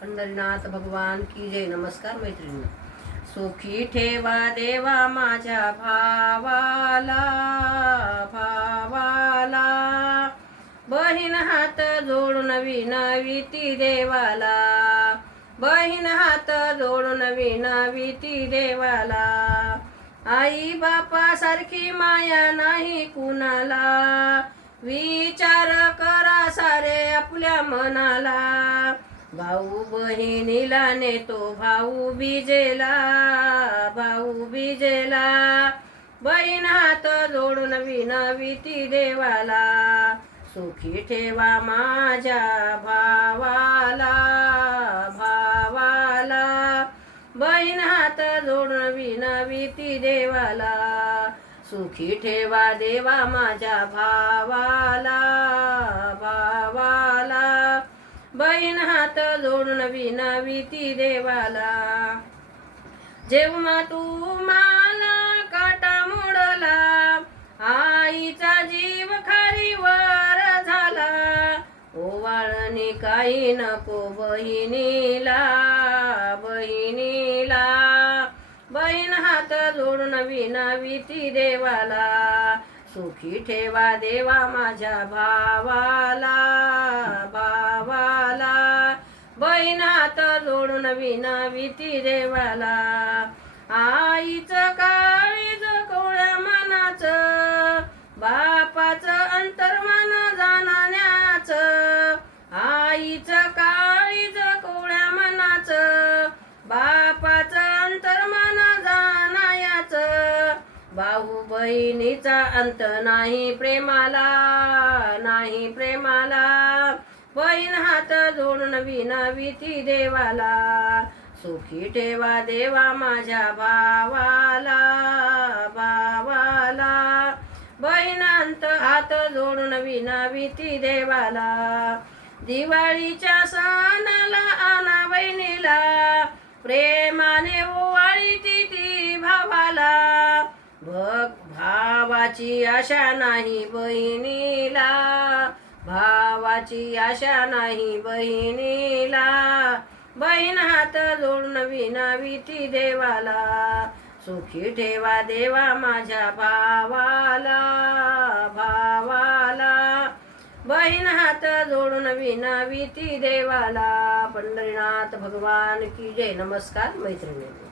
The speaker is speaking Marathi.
पंढरीनाथ भगवान की जय. नमस्कार मैत्रिणी. सुखी ठेवा देवा माझ्या भावाला भावाला, बहीण हात जोडून विनविती देवाला, बहीण हात जोडून विनविती देवाला. आई बापा सारखी माया नाही कुणाला, विचार करा सारे आपल्या मनाला. भाऊ बहिणीला नेतो भाऊ बीजेला, भाऊ बीजेला, बहीण हात जोडून विनविती देवाला. सुखी ठेवा माझ्या भावाला भावाला, बहीण हात जोडून विनविती देवाला. सुखी ठेवा देवा माझ्या भावाला भावाला, बहीण हात जोडून विनविती देवाला. जेव्हा तू मला काटा मोडला, आईचा जीव खारीवर झाला. ओवाळणी काही नको बहिणीला बहिणीला, बहीण हात जोडून विनविती देवाला. सुखी ठेवा देवा माझ्या भावाला भावाला, बहीण हात जोडून विनविती देवाला. आईचं काळीज कोवळ्या मनाचं, बापाचं अंतर्मन जाणण्याचं. आईचं काळीज कोवळ्या मनाचं, बापाचं अंतर्मन जाणायाचं. भाऊ बहिणीचा अंत नाही प्रेमाला नाही प्रेमाला, बहीण हात जोडून विनविती देवाला. सुखी ठेवा देवा माझ्या भावाला भावाला, बहीण हात जोडून विनविती देवाला. दिवाळीच्या सणाला आणा बहिणीला, प्रेमाने ओवाळीती ती भावाला. भावाची आशा नाही बहिणीला, भावाची आशा नाही बहिणीला, बहीण हात जोडून विनविती देवाला. सुखी ठेवा देवा माझ्या भावाला भावाला, बहीण हात जोडून विनविती देवाला. पंढरीनाथ भगवान की जय. नमस्कार मैत्रिणी.